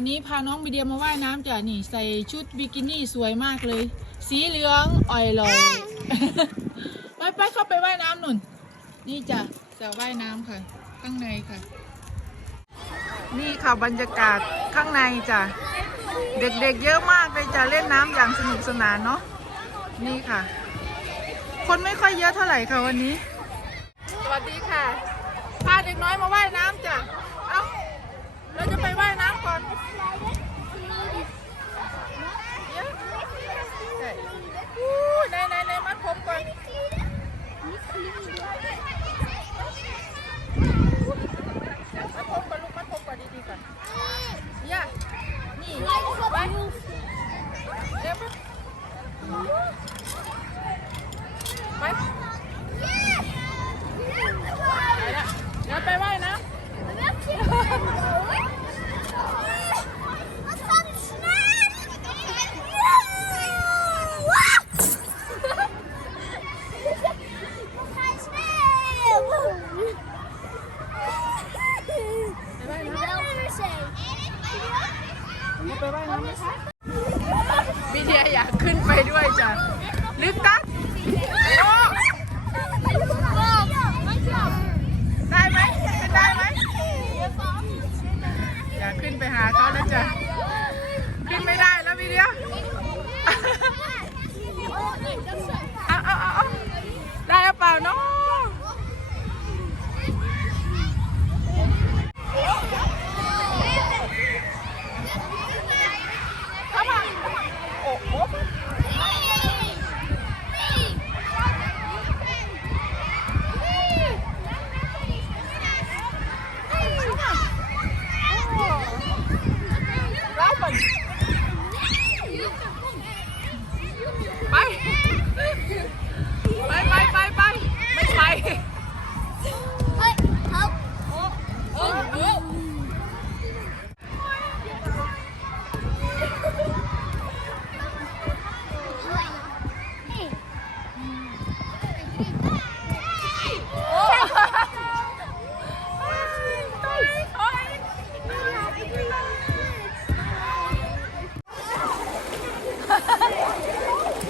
วันนี้พาน้องบิเดียมาว่ายน้ำจ้ะนี่ใส่ชุดบิกินี่สวยมากเลย สีเหลืองอ่อยลอยไปไปเข้าไปว่ายน้ำหนุนนี่จ้ะจะว่ายน้ำค่ะ ข้างในค่ะ นี่ค่ะบรรยากาศข้างในจ้ะเด็กๆเยอะมากเลยจ้ะเล่นน้ำอย่างสนุกสนานเนาะนี่ค่ะ คนไม่ค่อยเยอะเท่าไหร่ค่ะวันนี้ สวัสดีค่ะพาเด็กน้อยมาว่ายน้ำจ้ะเอ้าเราจะไปว่าย น้ำก่อนในไหนมัดผมก่อนมัดผมก่อนลูกมัดผมก่อนดีๆก่อนเนี่ยนี่ไปเดี๋ยวไป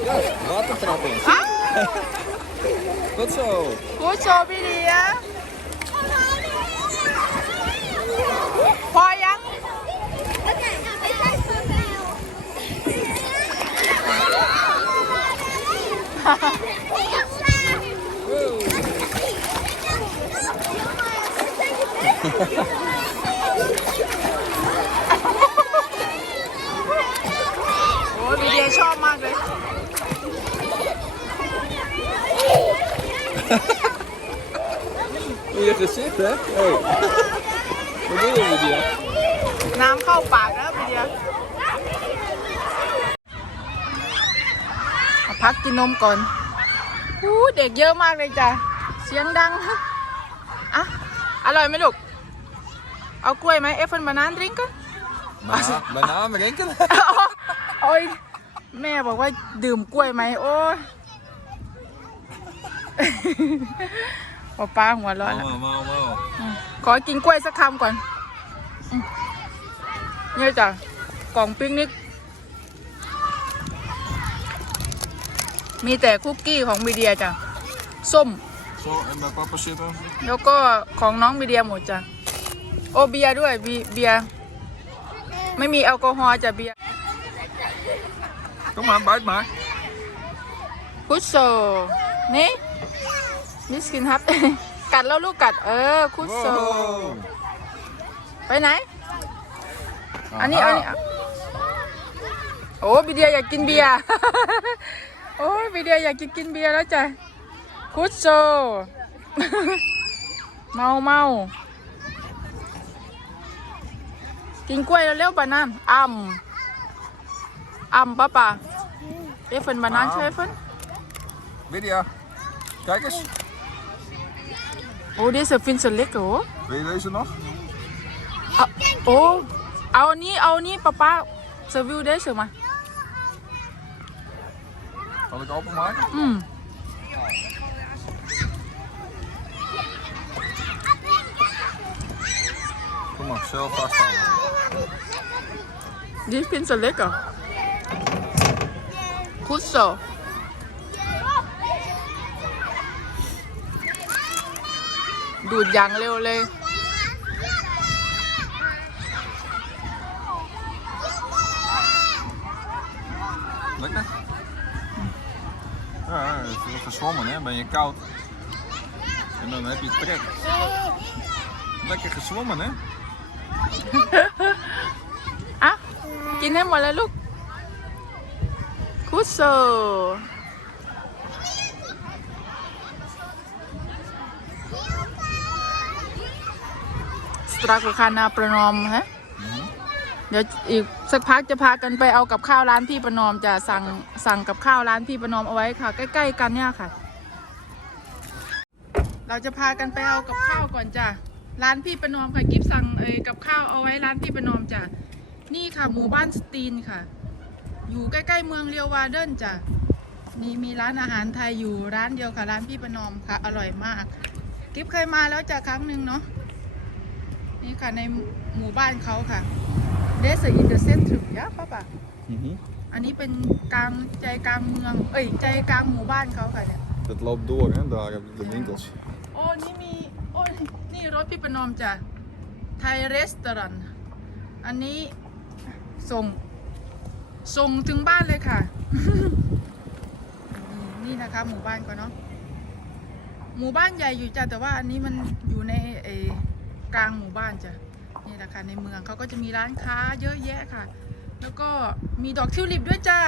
Ja, watertrap in. Goed zo. กูโชว์พี่เดียพอยังโอ้ยพี่เดียชอบมากเลย Je gezicht, hè? Hey. Wat doe je hier? น้ำเข้าปากแล้วพี่เดียมาพักกินนมก่อนอู้เด็กเยอะมากเลยจ้ะ เสียงดังอะอร่อยไหมลูก เอากล้วยไหมเอฟเฟิลมานานดริงกัน Bana banaan drinken? โอ้ยแม่บอกว่าดื่มกล้วยไหมโอ้ย ป้าป้าหัวเร้อน Mau, mau, mau. ขอกินกล้วยสักคำก่อนอืมเนี่ยจ้ะกล่องปิ้งนิกมีแต่คุกกี้ของมีเดียจ้ะ ส้ม Zo, en bij papa zitten. แล้วก็ของน้องมีเดียหมดจ้ะ โอเบียร์ด้วยบีเบียร์ไม่มีแอลกอฮอล์จ้ะเบียร์ Kom maar, buit maar. พุชโซนี่ มิสกินครับ กัดแล้วลูกกัด เออคุชโซไปไหน อันนี้อันนี้โอ้บีเดียอยากกินเบียร์โอ้ยบีเดียอยากจะกินเบียร์แล้วจ้ะคุชโซเมาเมากินกล้วยเร็วๆบา nan อ่ำอ่ำป้าป่าเอฟเฟนบา nan ใช่ไหมเฟิน Lydia, kijk eens. โอ้ deze vindt ze lekker hoor Wil je deze nog? เอาโอ้เอาอันนี้เอาอันนี้ป้าป้าเซอร์ วิวได้เสือมา Zal ik openmaken? อืม zo vasthouden. Die vindt ze lekker. Goed zo. Doe het yang leo le. Lekker? Ja, veel gezwommen hè, ben je koud. En dan heb je het pret. Lekker gezwommen hè? Ah, กินให้ห มดเลยลูกคุโซ Straks we gaan naar Pranom, hè? เดี๋ยวอีกสักพักจะพากันไปเอากับข้าวร้านพี่ประนอมจะสั่งสั่งกับข้าวร้านพี่ประนอมเอาไว้ค่ะ ใกล้ ๆ กันเนี่ยค่ะ เราจะพากันไปเอากับข้าวก่อนจ้ะร้านพี่ประนอมค่ะกิฟสั่งเอ้กับข้าวเอาไว้ร้านพี่ประนอมจ้ะนี่ค่ะหมู่บ้านสตีนค่ะ อยู่ใกล้ ๆ เมืองเรียววาเดินจ้ะนี่มีร้านอาหารไทยอยู่ร้านเดียวค่ะร้านพี่ประนอมค่ะ อร่อยมากกิฟเคยมาแล้วจ้ะครั้งหนึ่งเนาะ นี่ค่ะในหมู่บ้านเขาค่ะเดสอินเดอะเซนทรัมยะป้าป่ะอันนี้เป็นกลางใจกลางเมือง เอ้ยใจกลางหมู่บ้านเขาค่ะเนี่ย Het loopt door hè, daar hebben we de winkels. โอ้นี่มีโอ้ยนี่รถพี่ประนอมจ้ะไทยรีสตอรันอันนี้ส่ง ส่งถึงบ้านเลยค่ะนี่นี่นะคะหมู่บ้านก็เนาะหมู่บ้านใหญ่อยู่จ้ะแต่ว่าอันนี้มันอยู่ในเออ กลางหมู่บ้านจ้ะนี่แหละค่ะในเมืองเขาก็จะมีร้านค้าเยอะแยะค่ะ แล้วก็มีดอกทิวลิปด้วยจ้า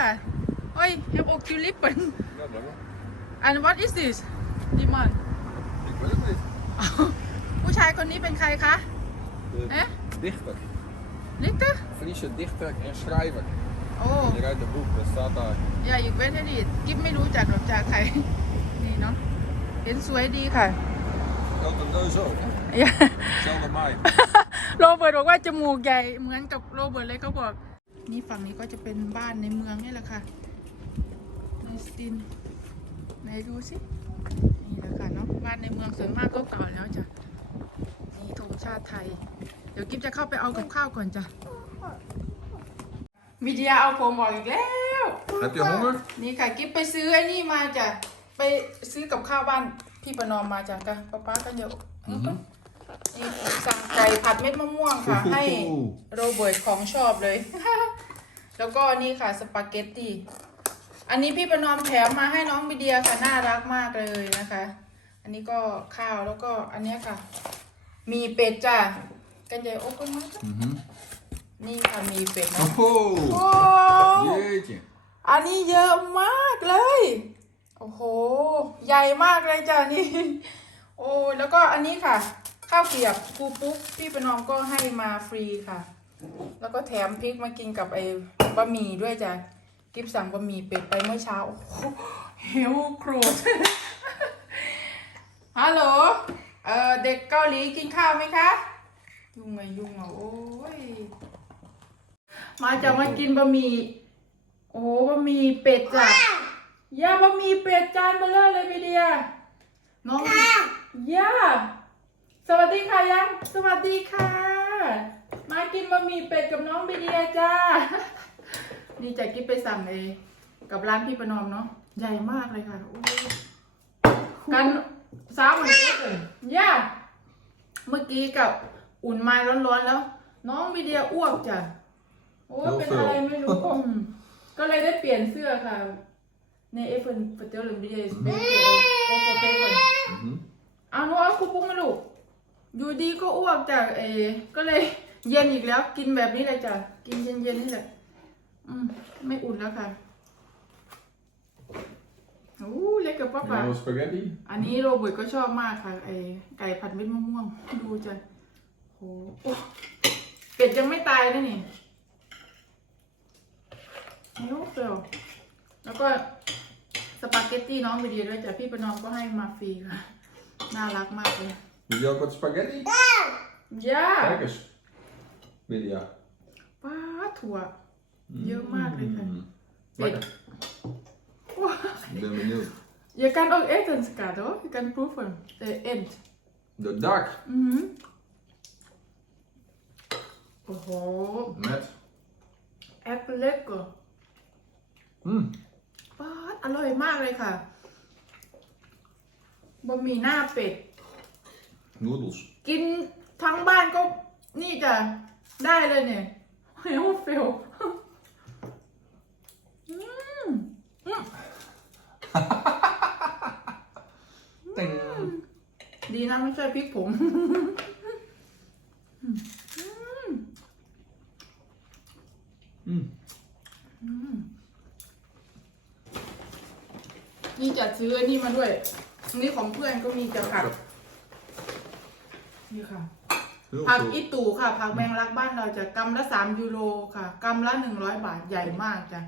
เฮ้ยเฮปอกทิวลิปเป็น Ja, lekker. and what is this ดิมัน Ik weet het niet. ผู้ชายคนนี้เป็นใครคะ De Eh? dichter. ลิกเตอร์ Friese dichter en schrijver. โอ้ Je rijdt het boek, dat staat daar. อย่าอีกเว้นให้ดีกิ๊บไม่รู้จักหรอกจากใครนี่เนาะเห็นสวยดีค่ะ Ook de neus ook hè? อย่า Hetzelfde mij. โรเบิร์ตบอกว่าจมูกใหญ่เหมือนกับโรเบิร์ตเลยเขาบอก นี่ฝั่งนี้ก็จะเป็นบ้านในเมืองนี่แหละค่ะในสตินไหนดูสิ นี่แหละค่ะเนาะบ้านในเมืองส่วนมากก็เก่าแล้วจ้ะ นี่ธงชาติไทย เดี๋ยวกิ๊บจะเข้าไปเอากับข้าวก่อนจ้ะมีเดียเอาผมบอกอีกแล้ว Heb je honger? นี่ค่ะกิ๊บไปซื้อไอ้นี่มาจ้ะ ไปซื้อกับข้าวบ้านพี่ประนอมมาจ้ะกันป้าป้ากันเยอะ นี่สั่งไก่ผัดเม็ดมะม่วงค่ะ ให้โรเบิร์ตของชอบเลย แล้วก็นี่ค่ะสปาเกตตี้อันนี้พี่ประนอมแถมมาให้น้องบิเดียค่ะน่ารักมากเลยนะคะ อันนี้ก็ข้าวแล้วก็อันเนี้ยค่ะ มีเป็ดจ้ะกันใหญ่โอ้ก็มาจ้ะ Mhm. นี่ค่ะมีเป็ดนะ Oh, โอ้ jeetje. อันนี้เยอะมากเลย โอ้โห ใหญ่มากเลยจ้ะนี่ โอ้แล้วก็อันนี้ค่ะ ข้าวเกรียบปูปุ๊กพี่ประนอมก็ให้มาฟรีค่ะ แล้วก็แถมพริกมากินกับไอ้บะหมี่ด้วยจ้ะกิฟสั่งบะหมี่เป็ดไปเมื่อเช้าโอ้โหเฮวโครดฮัลโหลเออเด็กเกาหลีกินข้าวไหมคะ ยุ่งไงยุ่งอะโอ้ยมาจะมากินบะหมี่โอ้บะหมี่เป็ดจ้ะย่าบะหมี่เป็ดจานเบลเลอร์เลยพี่เดียน้องย่า สวัสดีค่ะยัง สวัสดีค่ะ มากินบะหมี่เป็ดกับน้องบีเดียจ้า นี่จะกิ๊บไปสั่งเองกับร้านพี่ประนอมเนาะ ใหญ่มากเลยค่ะโอ้กันสาวเหมือนกันเลยย่าเมื่อกี้กับอุ่นไม้ร้อนๆแล้ว น้องบีเดียอ้วกจ้ะ โอ้ยเป็นอะไรไม่รู้อืมก็เลยได้เปลี่ยนเสื้อค่ะ ในเอฟเฟนเฟอร์เตลล์บีเดียสเปนเซอร์โอ้โหเฟน Mhm. เอาหนูเอาคูปุ้งมาลูก อยู่ดีก็อ้วกจากเอ ก็เลยเย็นอีกแล้ว กินแบบนี้เลยจ้ะ กินเย็นๆนี่แหละ อืม ไม่อุ่นแล้วค่ะโอ้เล็กกับป้าป๋า Nou, spaghetti. อันนี้โรเบิร์ตก็ชอบมากค่ะไอไก่ผัดเม็ดมะม่วง ดูจ้ะโหโอ้เป็ดยังไม่ตายนะนี่นิ้วเปล่าแล้วก็สปาเกตตี้น้องไปดีด้วยจ้ะพี่ประนอมก็ให้มาฟรีค่ะ น่ารักมากเลย Wil je ook wat spaghetti? ย่า Kijk eens. Lydia. ป้าถั่วเยอะมากเลยค่ะ Mm. เป็ด Lekker. ว้า Ik ben benieuwd. Je kan ook eten, skat hoor. Je kan proeven. De end. De dak. Mhm. โอ้โห Met. แอปเล็กเหรอ Mm. ป๊าดอร่อยมากเลยค่ะบะหมี่หน้าเป็ด Noedels. กินทั้งบ้านก็นี่จะได้เลยเนี่ยเฮลเฟลอืม Ding. ดีนะไม่ใช่พริกผง Mm. นี่จะซื้ออันนี้มาด้วยอันนี้ของเพื่อนก็มีจะผัก นี่ค่ะ Heel ผัก veel. อีตูค่ะ ผักแมงลักบ้านเราจะกำละสามยูโรค่ะกำละหนึ่งร้อยบาทใหญ่มากจ้ะ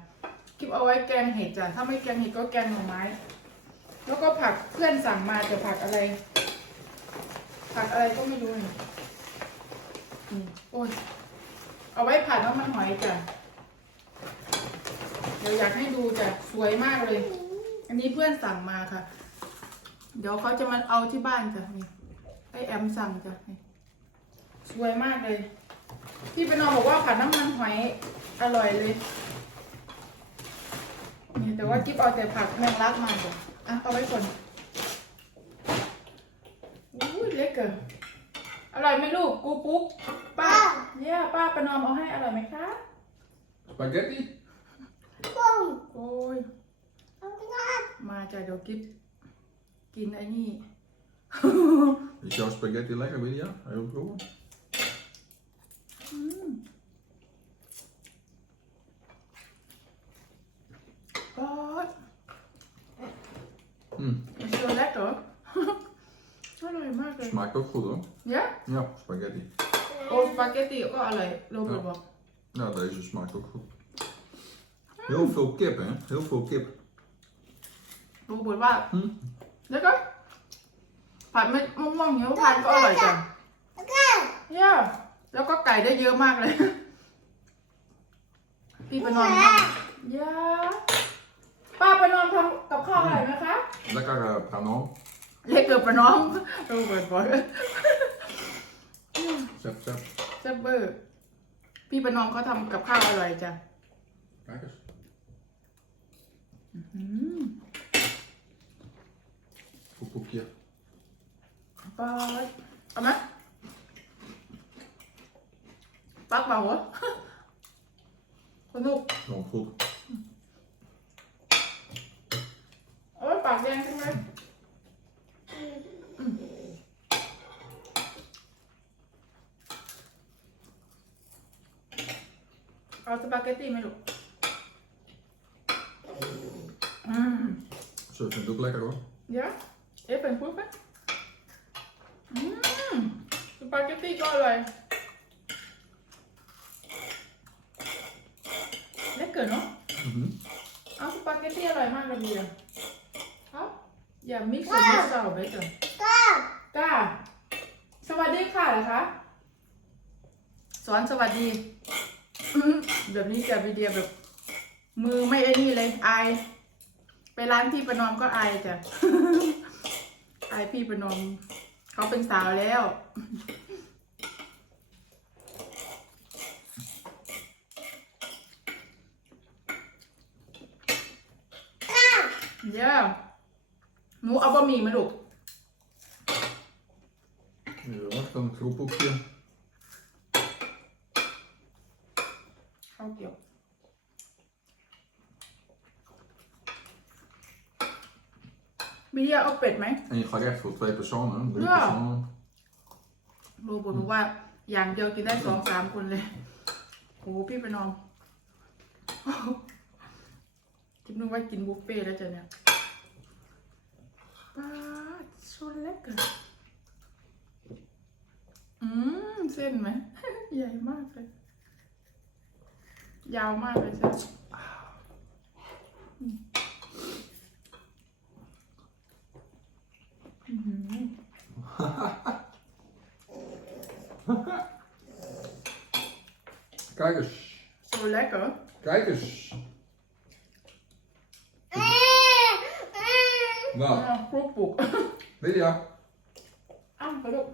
เก็บเอาไว้แกงเห็ดจ้ะถ้าไม่แกงเห็ดก็แกงหน่อไม้ แล้วก็ผักเพื่อนสั่งมาจะผักอะไร ผักอะไรก็ไม่รู้นี่อืมโอ้ยเอาไว้ผัดน้ำมันหอยจ้ะเดี๋ยวอยากให้ดูจ้ะสวยมากเลย อันนี้เพื่อนสั่งมาค่ะ เดี๋ยวเขาจะมาเอาที่บ้านจ้ะนี่ ไอแอมสั่งจ้ะนี่สวยมากเลย พี่ประนอมบอกว่าผัดน้ำมันหอยอร่อยเลยนี่แต่ว่ากิ๊บเอาแต่ผักแมงลักมาจ้ะอะเอาไว้ก่อนอุ้ยเล็กเกินอร่อยไหมลูกกูปุ๊กป้าเนี่ยป้าประนอมเอาให้อร่อยไหมคะ Spaghetti? โอ้ย มาจ้ะเดี๋ยวกิ๊บกินไอ้นี่ Is jouw spaghetti lekker, Lydia? Heb je proeven? ก็ Mm. มันเจอแล้วเหรออร่อยมากเลย Smaakt ook goed hoor. เนี่ย Ja, spaghetti. โอ้สปาเกตตี้ก็อร่อยโรเบิร์ตบอก Nou, deze smaakt ook goed. Heel veel kip, hè? Heel veel kip. โรเบิร์ตว่า Hm? แล้วก็ ผัดเม็ดมะม่วงเหนียวทานก็อร่อยจังเนี่ยแล้วก็ไก่ได้เยอะมากเลย พี่ประนอมทำย่าป้าประนอมทำกับข้าวอร่อยไหมคะ Lekker uh, Pranon. เรียกเกิดประนอมโรเบิร์ตบอก Zep, zep. เซฟเบอร์พี่ประนอมเขาทำกับข้าวอร่อยจ้ะ Kijk eens. อืม Goed koekje. ป้าเอาไหมปักเปล่าเหรอสนุก Gewoon goed. โอ้ยปากแดงจังเลยอืมเอาสปาเกตตี้ไหมลูกอืม Zo, ik vind het ook lekker hoor. Ja, even proeven. Mmm, spaghetti ก็อร่อยเล็กเกินเนาะ Mhm. เอาสปาเกตตี้อร่อยมากเลยเดียวครับอย่ามิกซ์กับมิกซ์เอาไปเถอะก้าสวัสดีค่ะเหรอคะ สอนสวัสดีอื้อแบบนี้จะวิดีโอแบบ มือไม่ไอ้นี่เลยอาย ไปร้านพี่ประนอมก็อายจ้ะ อายพี่ประนอม เขาเป็นสาวแล้ว เดี๋ยวหนูเอาบะหมี่มาลูก Ja, dan een groepboekje. ข้าวเกี่ยว มีเดียเอาเป็ดไหม En je gerecht voor twee personen, drie Ja. personen. โรเบิร์ตบอกว่าอย่างเดียวกินได้สองสามคนเลยโอ้พี่ประนอมคิดนึกว่ากินบุฟเฟ่ต์แล้วจ้ะเนี่ย Ah, het is zo lekker. Mmm, zin me. Jij maakt het. Jouw maakt het. Kijk eens. Zo lekker. Kijk eens. Wat? อ้าวครูปลุก Lydia? อ้าวไปลูก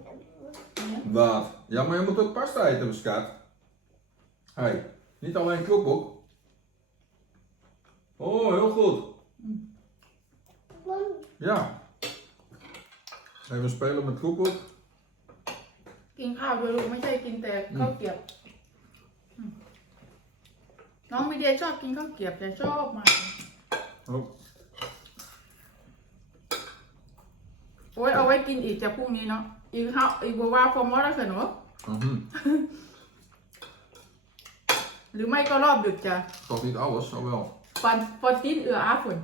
Wat? Ja, maar je moet ook pasta eten, schat. Hey, niet alleen koekboek. Oh, heel goed. Ja. Even spelen met koekboek. กินข้าวด้วยลูกไม่ใช่กินแต่ข้าวเกรียบอืมน้องมีเดียชอบกินข้าวเกรียบแต่ชอบมาก Oh. โอ้ยเอาไว้กินอีกจากพรุ่งนี้เนาะอีกข้าวอีกบัวว่าฟอร์มอลแล้วเสนอ Mhm. หรือไม่ก็รอบดึกจะ Toch niet alles, oh wel. ฟันฟันตีนเอืออาฝุ่น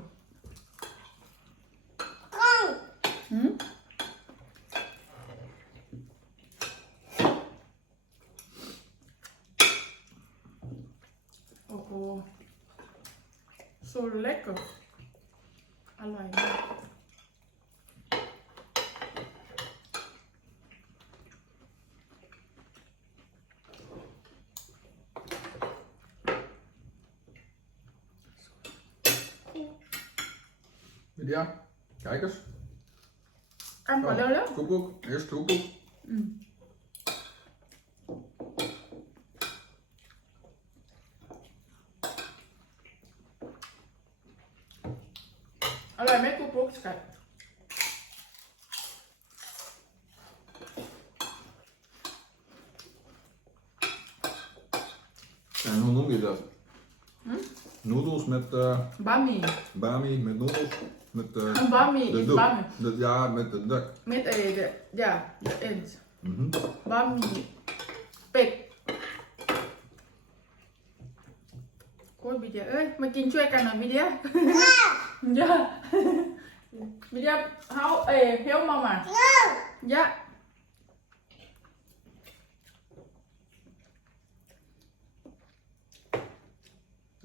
ก่อนเร็ว Koekboek, eerst koekboek. ๆอืมอร่อยไหมกุ๊กกุ๊กสกัด En hoe noem je dat? Hm? Noedels met eh บะหมี่ bami, met noedels. Met eh บะหมี่ de อีก doek. บะหมี่ De, ja, met de duk. เม็ดเอเดย่าเดเอ็น Mhm. บะหมี่เป็ดโอ้ยบิเดียเอ้ย มากินช่วยกันหน่อยบิเดียย่าบิเดียเฮาเอ้เฮลมามาย่า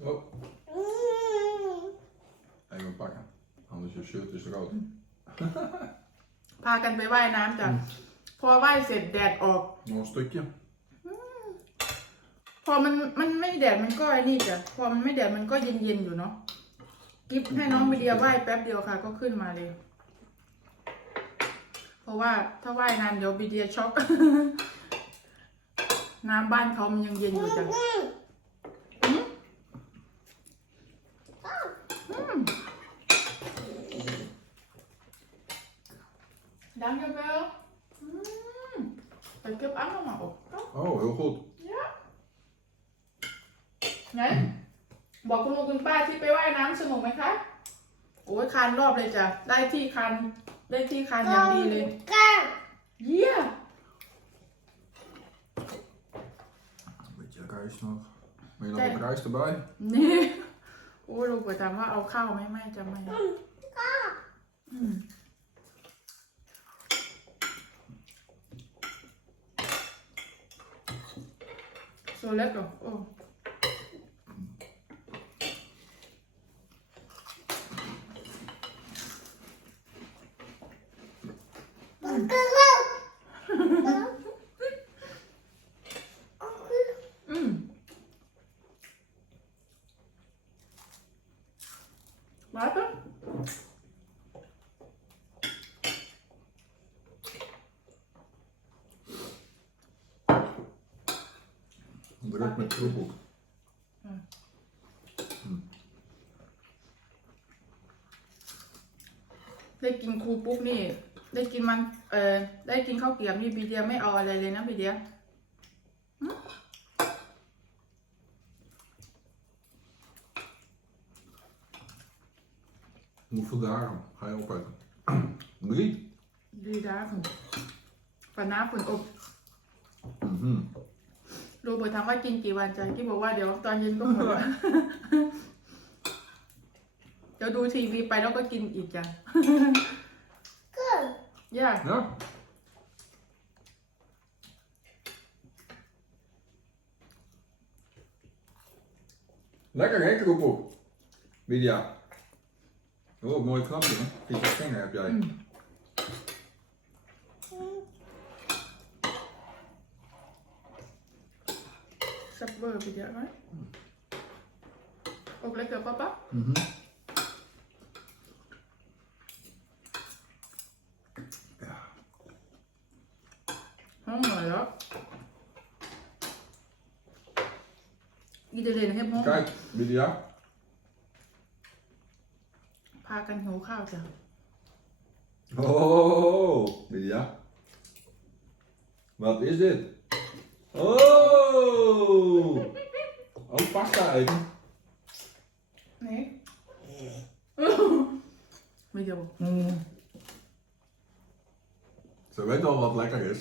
Oh, even pakken. Anders je shirt is rood. พากันไปว่ายน้ำจ้ะพอว่ายเสร็จแดดออก Nog een stukje. พอมันมันไม่แดดมันก็ไอ้นี่จ้ะพอมันไม่แดดมันก็เย็นเย็นๆอยู่เนาะกิฟให้น้องไปเดียว่ายแป๊บเดียวค่ะ ก็ขึ้นมาเลย เพราะว่าถ้าว่ายนานเดี๋ยวบีเดียช็อก น้ำบ้านเขามันยังเย็นอยู่จ้ะอืมอืม ดังกันเบลอืมไปเก็บอันออกมาอก Oh, heel goed. ไหนบอกคุณลุงคุณป้าที่ไปว่ายน้ำสนุกไหมคะ โอ้ยคานรอบเลยจ้ะ ได้ที่คานได้ที่คานอย่างดีเลย เยี่ย Een beetje rijst nog. Wil je nog wat rijst erbij? นี่ โอ้ยลุงไปถามว่าเอาข้าวไหมไม่จะไม่อืม โซเล็กเหรอโอ้ อืมมาปะ Druk met koekboek. ได้กินครูปุ๊กนี่ ได้กินมัน เอ่อได้กินข้าวเกรี๊ยวนี่บีเดียไม่เอาอะไรเลยนะบีเดีย Hoeveel dagen ga je opeten? Drie? ดีด้าคุณปาน้าคุณอบ Mhm. โรเบิร์ตถามว่ากินกี่วันจ้ะกี้บอกว่าเดี๋ยวตอนเย็นก็หมดแล้วเดี๋ยวดูทีวีไปแล้วก็กินอีกจ้ะย่า Ja? Lekker hè, koekboek? Lydia. Oh, mooi knapje hè? Vieze vinger heb jij. ซับเบอร์ไปเยอะไหมอกเล็กเกินปะปะ Mhm. ห้องเหนื่อยแล้ว Iedereen heeft honger. Kijk, Lydia. พากันหิวข้าวจ้ะ Oh, Lydia. Wat is dit? Oh! Ook pasta eten. นี่ ไม่เดียว Ze weet al wat lekker is.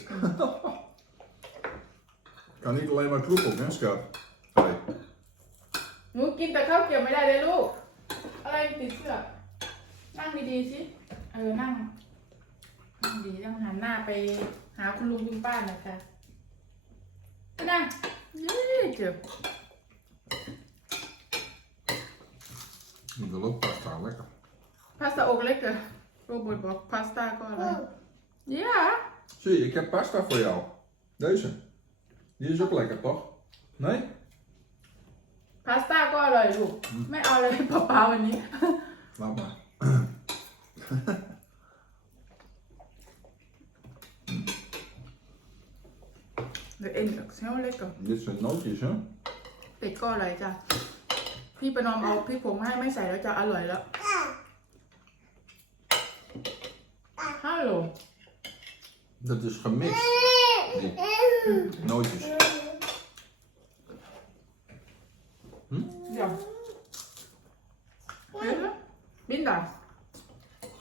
Kan niet alleen maar troep op, hè, schat? Hey. หนูกินแต่ข้าวเกรี๊ยวไม่ได้เลยลูก อะไรติดเสื้อ นั่งดีๆสิ เออ นั่งนั่งดีต้องหันหน้าไปหาคุณลุงคุณป้าหน่อยค่ะไปนั่งนี่เจ็บ Ik wil ook pasta, lekker. พาสต้าอกเล็กเหรอโรเบิร์ตบอกพาสต้าก็อะไรย่า Zie, ik heb pasta voor jou. Deze. Die is ook lekker, toch? Nee? พาสต้าก็อร่อยลูก ไม่เอาเลยเปล่าๆวันนี้ Laat maar. De ene is heel lekker. Dit zijn nootjes, hè? เป็ดก็อร่อยจ้ะ พี่ประนอมเอาพริกผงมาให้ไม่ใส่แล้วจะอร่อยแล้วฮัลโหล Dat is gemixt. Die nootjes. เดี๋ยวเฮ้ยบินดา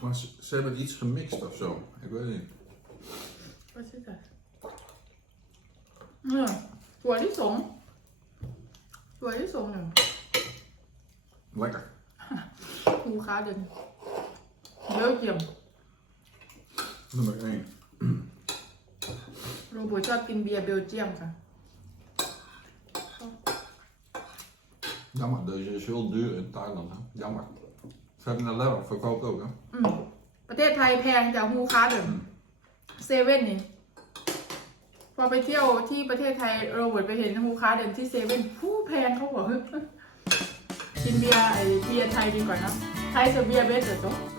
Maar ze, ze hebben iets gemixt of zo. Ik weet niet. ก็ใช่จ้ะเออถั่วลิสงถั่วลิสงหนึ่ง Lekker. คูค้าเดินเยอะเกี่ยม Nummer 1. โรเบิร์ตชอบกินเบียร์เบลเจียมค่ะ Jammer, deze is heel duur in Thailand. Hè? Jammer. Ze hebben een lever, verkoopt ook. Hè? อืมประเทศไทยแพงจากฮูค้าเดิมเซเว่นนี่ พอไปเที่ยวที่ประเทศไทยโรเบิร์ตไปเห็นฮูค้าเดิมที่เซเว่นผู้แพงเขาบอกกินเบียร์ไอเบียร์ไทยดีกว่านะไทยจะเบียร์เบสเดี๋ยว China.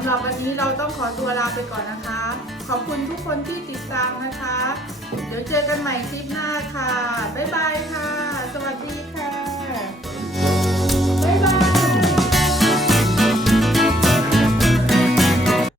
ำหรับวันนี้เราต้องขอตัวลาไปก่อนนะคะ ขอบคุณทุกคนที่ติดตามนะคะ เดี๋ยวเจอกันใหม่คลิปหน้าค่ะ บ๊ายบายค่ะ สวัสดีค่ะ